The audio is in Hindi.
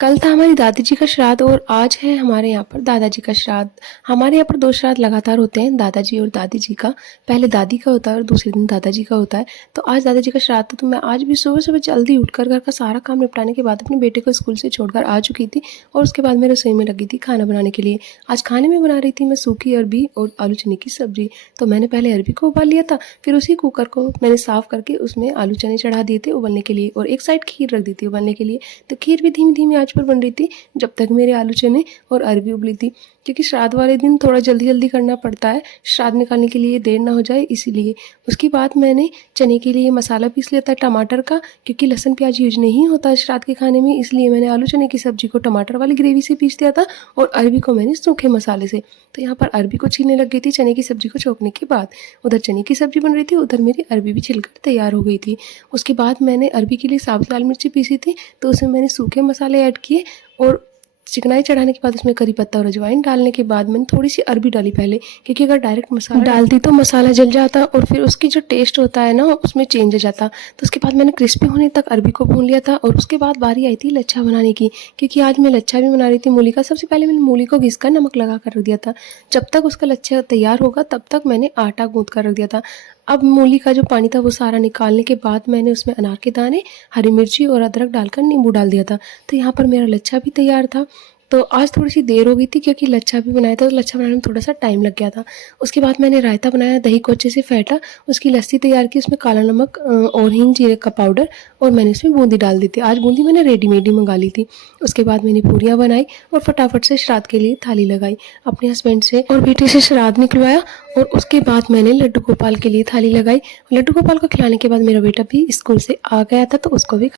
कल था हमारी दादी जी का श्राद्ध और आज है हमारे यहाँ पर दादाजी का श्राद्ध। हमारे यहाँ पर 2 श्राद्ध लगातार होते हैं, दादाजी और दादी जी का। पहले दादी का होता है और दूसरे दिन दादाजी का होता है। तो आज दादाजी का श्राद्ध था, तो मैं आज भी सुबह-सुबह जल्दी उठकर घर का सारा काम निपटाने के बाद अपने बेटे को स्कूल से छोड़कर आ चुकी थी और उसके बाद मैं रसोई में लगी थी खाना बनाने के लिए। आज खाने में बना रही थी मैं सूखी अरबी और आलू चने की सब्ज़ी। तो मैंने पहले अरबी को उबाल लिया था, फिर उसी कुकर को मैंने साफ़ करके उसमें आलू चने चढ़ा दिए थे उबलने के लिए और एक साइड खीर रख दी थी उबलने के लिए। तो खीर भी धीमी-धीमी आँच पर बन रही थी जब तक मेरे आलू चने और अरबी उबली थी, क्योंकि श्राद्ध वाले दिन थोड़ा जल्दी-जल्दी करना पड़ता है, श्राद्ध निकालने के लिए देर ना हो जाए इसीलिए। उसके बाद मैंने चने के लिए मसाला पीस लिया था टमाटर का, क्योंकि लहसुन प्याज यूज़ नहीं होता है श्राद्ध के खाने में, इसलिए मैंने आलू चने की सब्ज़ी को टमाटर वाली ग्रेवी से पीस दिया था और अरबी को मैंने सूखे मसाले से। तो यहाँ पर अरबी को छीलने लग गई थी चने की सब्ज़ी को छोंकने के बाद। उधर चने की सब्ज़ी बन रही थी, उधर मेरी अरबी भी छिलकर तैयार हो गई थी। उसके बाद मैंने अरबी के लिए साबुत लाल मिर्ची पीसी थी, तो उसमें मैंने सूखे मसाले ऐड किए और चिकनाई चढ़ाने के बाद उसमें करी पत्ता और अजवाइन डालने के बाद मैंने थोड़ी सी अरबी डाली पहले, क्योंकि अगर डायरेक्ट मसाला डालती तो मसाला जल जाता और फिर उसकी जो टेस्ट होता है ना उसमें चेंज हो जाता। तो उसके बाद मैंने क्रिस्पी होने तक अरबी को भून लिया था और उसके बाद बारी आई थी लच्छा बनाने की, क्योंकि आज मैं लच्छा भी बना रही थी मूली का। सबसे पहले मैंने मूली को घिसकर नमक लगा कर रख दिया था, जब तक उसका लच्छा तैयार होगा तब तक मैंने आटा गूँथ कर रख दिया था। अब मूली का जो पानी था वो सारा निकालने के बाद मैंने उसमें अनार के दाने, हरी मिर्ची और अदरक डालकर नींबू डाल दिया था। तो यहाँ पर मेरा लच्छा भी तैयार था। तो आज थोड़ी सी देर हो गई थी क्योंकि लच्छा भी बनाया था, तो लच्छा बनाने में थोड़ा सा टाइम लग गया था। उसके बाद मैंने रायता बनाया, दही को अच्छे से फेंटा, उसकी लस्सी तैयार की, उसमें काला नमक और हींग जीरे का पाउडर और मैंने उसमें बूंदी डाल दी थी। आज बूंदी मैंने रेडीमेड ही मंगा ली थी। उसके बाद मैंने पूरियाँ बनाई और फटाफट से श्राद्ध के लिए थाली लगाई, अपने हस्बैंड से और बेटे से श्राद्ध निकलवाया और उसके बाद मैंने लड्डू गोपाल के लिए थाली लगाई। लड्डू गोपाल को खिलाने के बाद मेरा बेटा भी स्कूल से आ गया था, तो उसको भी